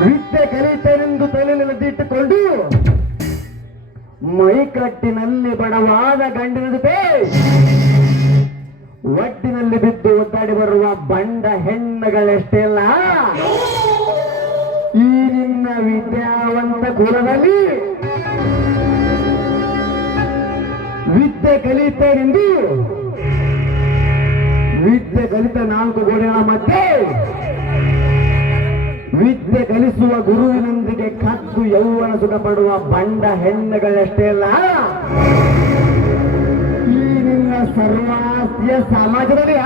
ವಿದ್ಯೆ ಕಲಿತನೆಂದು ತಲೆನೆಲೆದಿಟ್ಟುಕೊಂಡು ಮೈಕಟ್ಟಿನಲ್ಲಿ ಬಡವಾದ ಗಂಡಿನ ಜೊತೆ ಒಟ್ಟಿನಲ್ಲಿ ಬಿದ್ದು ಒದ್ದಾಡಿ ಬರುವ ಬಂಡ ಹೆಣ್ಣುಗಳೆಷ್ಟೇ ಅಲ್ಲ. ಈ ನಿನ್ನ ವಿದ್ಯಾವಂತ ಕುಲದಲ್ಲಿ ವಿದ್ಯೆ ಕಲಿತೇನೆಂದು ವಿದ್ಯೆ ಕಲಿತ ನಾಲ್ಕು ಗೋಡೆಗಳ ಮಧ್ಯೆ ವಿದ್ಯೆ ಕಲಿಸುವ ಗುರುವಿನೊಂದಿಗೆ ಕದ್ದು ಯೌವನ ಸುಖ ಪಡುವ ಬಂಡ ಹೆಣ್ಣುಗಳಷ್ಟೇ ಅಲ್ಲ. ಈ ನಿನ್ನ ಸರ್ವಾಸ್ತಿಯ ಸಮಾಜದಲ್ಲಿ.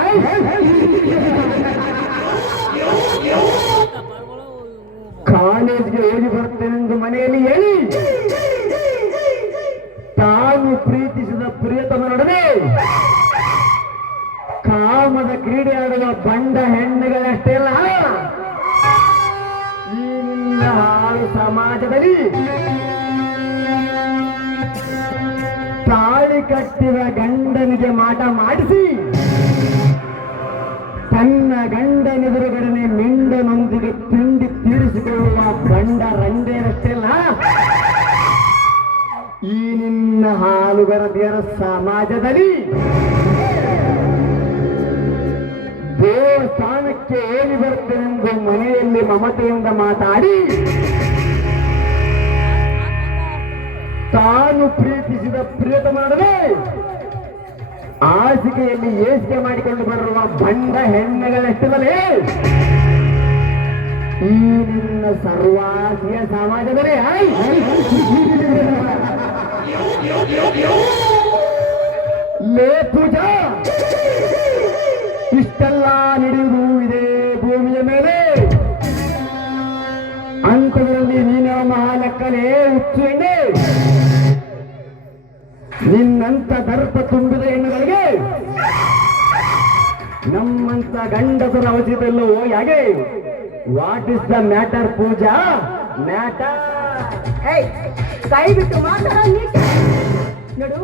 ಕಾಲೇಜ್ಗೆ ಹೋಗಿ ಬರ್ತೇನೆಂದು ಮನೆಯಲ್ಲಿ ಹೇಳಿ. ತಾನು ಪ್ರೀತಿಸಿದ ಪ್ರಿಯತಮನೊಡನೆ ಕಾಮದ ಕ್ರೀಡೆ ಆಡುವ ಬಂಡ ಹೆಣ್ಣುಗಳಷ್ಟೇ ಅಲ್ಲ. ಸಮಾಜದಲ್ಲಿ ತಾಳಿ ಕಟ್ಟಿದ ಗಂಡನಿಗೆ ಮಾಟ ಮಾಡಿಸಿ, ತನ್ನ ಗಂಡನೆದುರುಗಡನೆ ಮಿಂಡನೊಂದಿಗೆ ತಿಂಡಿ ತೀರಿಸಿಕೊಳ್ಳುವ ಬಂಡ ರಂಡೇನಷ್ಟೇ ಅಲ್ಲ ಈ ನಿನ್ನ ಹಾಲುಗರದಿಯರ ಸಮಾಜದಲ್ಲಿ ದೇವಸ್ಥಾನಕ್ಕೆ ಏರಿ ಬರ್ತೇನೆಂದು ಮನೆಯಲ್ಲಿ ಮಮತೆಯಿಂದ ಮಾತಾಡಿ ತಾನು ಪ್ರೀತಿಸಿದ ಪ್ರಿಯತಮನೊಡನೆ ಆಸಿಕೆಯಲ್ಲಿ ಏಸಿಗೆ ಮಾಡಿಕೊಂಡು ಬರುವ ಬಂಡ ಹೆಣ್ಣುಗಳೆಷ್ಟದಲೇ ಈ ನಿನ್ನ ಸರ್ವಾಸಿಯ ಸಮಾಜದಲ್ಲಿ ಲೇಪುಜ ಪೂಜಾ! ಇಷ್ಟೆಲ್ಲ ನಡೆಯುವುದು ಇದೆ ಭೂಮಿಯ ಮೇಲೆ. ಅಂತದಲ್ಲಿ ನೀನು ಮಹಾಲಕ್ಕನೇ ಹುಚ್ಚು ನಿನ್ನಂತ ದರ್ಪ ತುಂಬಿದ ಹೆಣ್ಣುಗಳಿಗೆ ನಮ್ಮಂತ ಗಂಡಸರ ಅವಶ್ಯಕತೆಲ್ಲವೋ ಹಾಗೆ what is the matter Pooja? Matter ಕೈ ಬಿಟ್ಟು ಮಾತಾಡ ನೀಚ. ನೋಡು,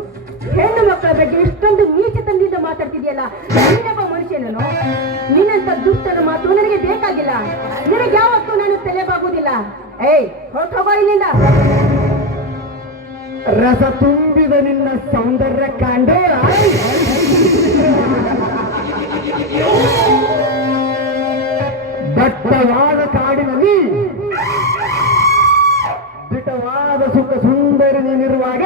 ಹೆಣ್ಣು ಮಕ್ಕಳ ಬಗ್ಗೆ ಇಷ್ಟೊಂದು ನೀಚ ತಂದಿದ್ದ ಮಾತಾಡ್ತಿದ್ಯಲ್ಲ? ನೀನೊಬ್ಬ ಮನುಷ್ಯನನು ನಿನ್ನಂತ ದುಷ್ಟನ ಮಾತು ನನಗೆ ಬೇಕಾಗಿಲ್ಲ. ನಿನಗೆ ಯಾವತ್ತೂ ನಾನು ತಲೆಬಾಗುವುದಿಲ್ಲ ಏಯ್ ಹೊರಟೋಗೋ ಇಲ್ಲಿಂದ ರಸ ತುಂಬಿದ ನಿನ್ನ ಸೌಂದರ್ಯ ಕಾಂಡು. ದಟ್ಟವಾದ ಕಾಡಿನಲ್ಲಿ ದಿಟವಾದ ಸುಖ ಸುಂದರಿ ನೀನಿರುವಾಗ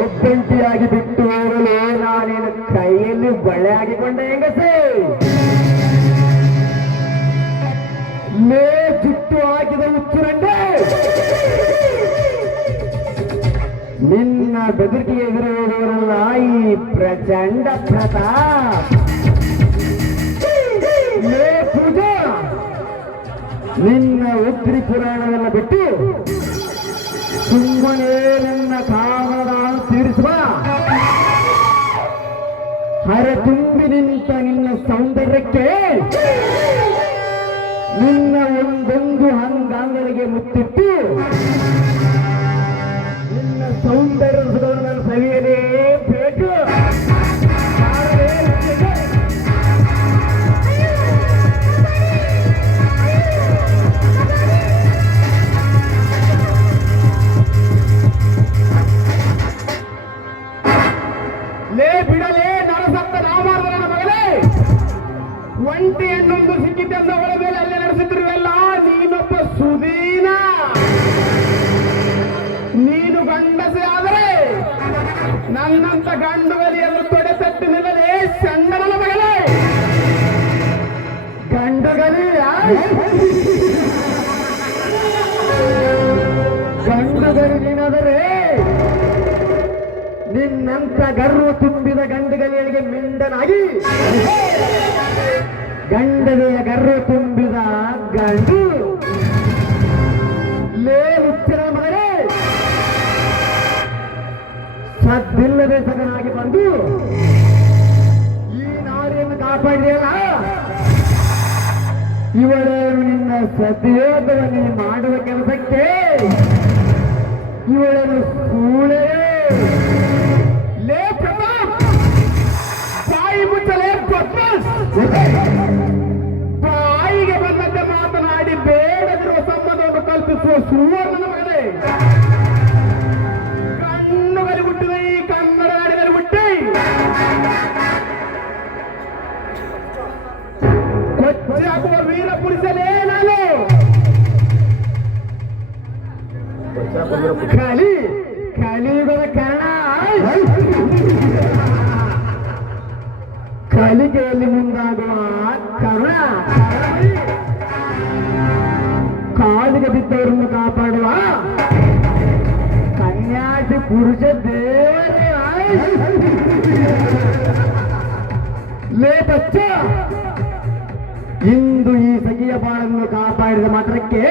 ಒಬ್ಬಂಟಿಯಾಗಿ ಬಿಟ್ಟು ಹೋಗಲು ನಾನೇನು ಕೈಯಲ್ಲಿ ಬಳೆ ಆಗಿಕೊಂಡೆ ಹೆಂಗಸೆ? ಮೇ ಜುಟ್ಟು ಹಾಕಿದ ಹುಚ್ಚುರಂಡೆ ನಿನ್ನ ಬೆದರಿಕೆ ಎದುರುವವರಲ್ಲ ಈ ಪ್ರಚಂಡ ಪ್ರತಾಪ್. ನಿನ್ನ ಉತ್ರಿ ಪುರಾಣವೆಲ್ಲ ಬಿಟ್ಟು ಸುಮ್ಮನೆ ನನ್ನ ಕಾಮದ ತೀರಿಸುವ. ಹರ ತುಂಬಿ ನಿಂತ ನಿನ್ನ ಸೌಂದರ್ಯಕ್ಕೆ ನಿನ್ನ ಒಂದೊಂದು ಹಂಗಾಂಗಳಿಗೆ ಮುತ್ತಿಟ್ಟು ನಿನ್ನ ಸೌಂದರ್ಯ ಸುದೀನ! ನೀನು ಗಂಡಸೆ ಆದರೆ ನನ್ನಂತ ಗಂಡು ಗಲಿಯನ್ನು ತೊಡೆ ನಿಲ್ಲದೆ ಚಂಡನ ಮಗಳೇ! ಗಂಡು ಗಲಿ ಗಂಡು ಗಲಿ ನೀನಾದರೆ ನಿನ್ನಂತ ಗರ್ವ ತುಂಬಿದ ಗಂಡುಗಳಿಗೆ ಮಿಂಡನಾಗಿ ಗಂಡನೆಯ ಗರ್ವ ತುಂಬಿದ ಗಂಡು ಲೇ ಮುಚ್ಚಿನ ಮಗನೇ, ಸದ್ದಿಲ್ಲದೆ ಸಗನಾಗಿ ಬಂದು ಈ ನಾಡಿಯನ್ನು ಕಾಪಾಡಿದೆಯಲ್ಲ? ಇವಳೇನು ನಿನ್ನ ಸದ್ಯೋಗವ ನೀನು ಮಾಡುವ ಕೆಲಸಕ್ಕೆ ಇವಳನ್ನು ಸೂಳೆ ಲೇ ಪ್ರಭಾ, ಬಾಯಿ ಮುಚ್ಚಲೇ ಬದ್ಮಾಸ್ മൂവാത്തത് മകനെ കണ്ണുകൾ വിട്ട് നീ കണ്ണടാടുകൾ വിട്ട് കൊച്ചാക്കൂർ വീരപുരുഷനേനാലോ കലി കലിയുടെ കരണ കലി കേളി മുണ്ടാകുക ಕಾಲಿಗೆ ಬಿದ್ದವರನ್ನು ಕಾಪಾಡುವ ಕನ್ಯಾಸಿ ಪುರುಷ ದೇವರೇ ಲೇ ಬಚ್ಚ ಇಂದು ಈ ಸಖಿಯ ಬಾಳನ್ನು ಕಾಪಾಡಿದ ಮಾತ್ರಕ್ಕೆ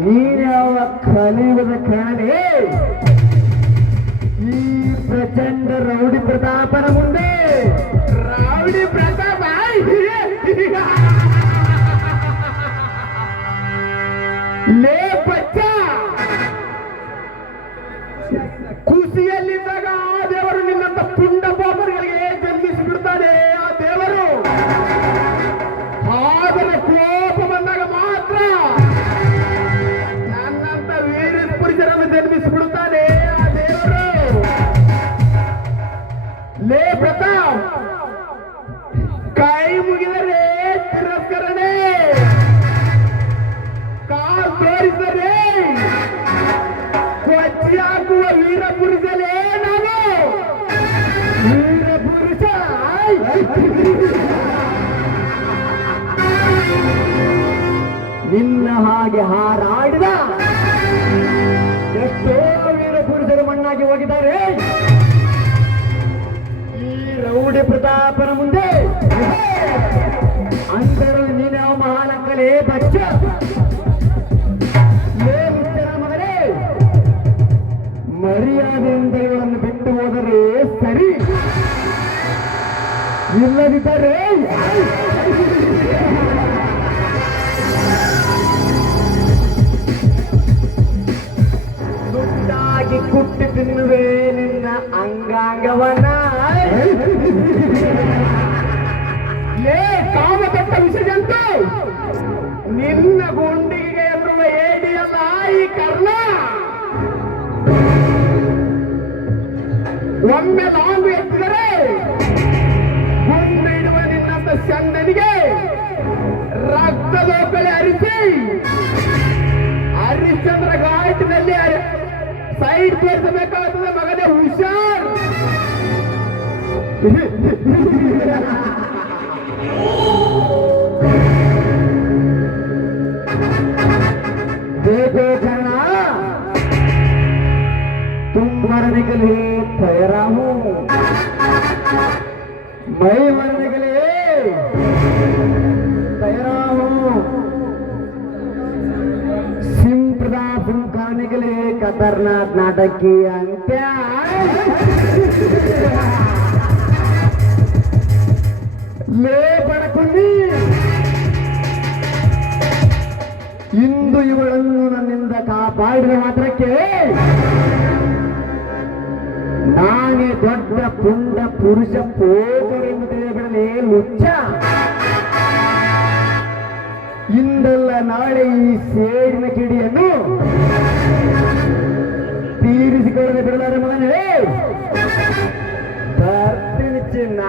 ನೀನ್ಯಾವ ಕಲಿಯುಗದ ಕಾರಣವೇ ಈ ಪ್ರಚಂಡ ರೌಡಿ ಪ್ರತಾಪನ ಮುಂದೆ ಲೇ ಬಚ್ಚ ಹಾಗೆ ಹಾರಾಡಿದ ಎಷ್ಟೋ ವೀರ ಪುರುಷರು ಮಣ್ಣಾಗಿ ಹೋಗಿದ್ದಾರೆ. ಈ ರೌಡಿ ಪ್ರತಾಪನ ಮುಂದೆ ಅಂತರೂ ನೀನು ಮಹಾನಕ್ಕಲೇ ಬಚ್ಚ. ಮಗನೇ, ಮರ್ಯಾದೆಯಿಂದ ಇವುಗಳನ್ನು ಬಿಟ್ಟು ಹೋದರೆ ಸರಿ. ಇಲ್ಲದಿದ್ದರೆ ತಿನ್ನುವೆ ನಿನ್ನ ಅಂಗಾಂಗವನ ಏ ಕಾಮಕಟ್ಟ ವಿಷಯಂತೂ ನಿನ್ನ ಗುಂಡಿಗೆ ಎದುರುವ ಏಡಿಯಲ್ಲ ಈ ಕರ್ಣ. ಒಮ್ಮೆ ಲಾಂಗ್ ಎತ್ತಿದರೆ ಗುಂಡು ಇಡುವ ನಿನ್ನಂತ ಚಂದನಿಗೆ ರಕ್ತದೋಕಳೆ ಹರಿಸಿ ಹರಿಶ್ಚಂದ್ರ ಘಾಟಿನಲ್ಲಿ वाईट बोलतो मी का? तुझं बघा ते हुशार. देखो करना तुम मरने के लिए तैयार हूं मैं मरने के लिए ಭಾವನೆಗಳೇ ಖತರ್ನಾಥ್ ನಾಟಕೀಯ ಅಂತ್ಯ. ಲೇ ಪಡಕೊಂಡಿ ಇಂದು ಇವುಗಳನ್ನು ನನ್ನಿಂದ ಕಾಪಾಡಿದ ಮಾತ್ರಕ್ಕೆ ನಾನೇ ದೊಡ್ಡ ಪುಂಡ ಪುರುಷ ಪೋಕರೆಂದು ತಿಳಿಯಬಿಡಲೇ ಲುಚ್ಚ. ಇಂದಲ್ಲ ನಾಳೆ ಈ ಸೇಡಿನ ಕಿಡಿಯನ್ನು ತೀರಿಸಿಕೊಳ್ಳದೆ ಬಿಡಲಾರೆ ಮಗನೇ. ಬರ್ತೀನಿ ಚಿನ್ನ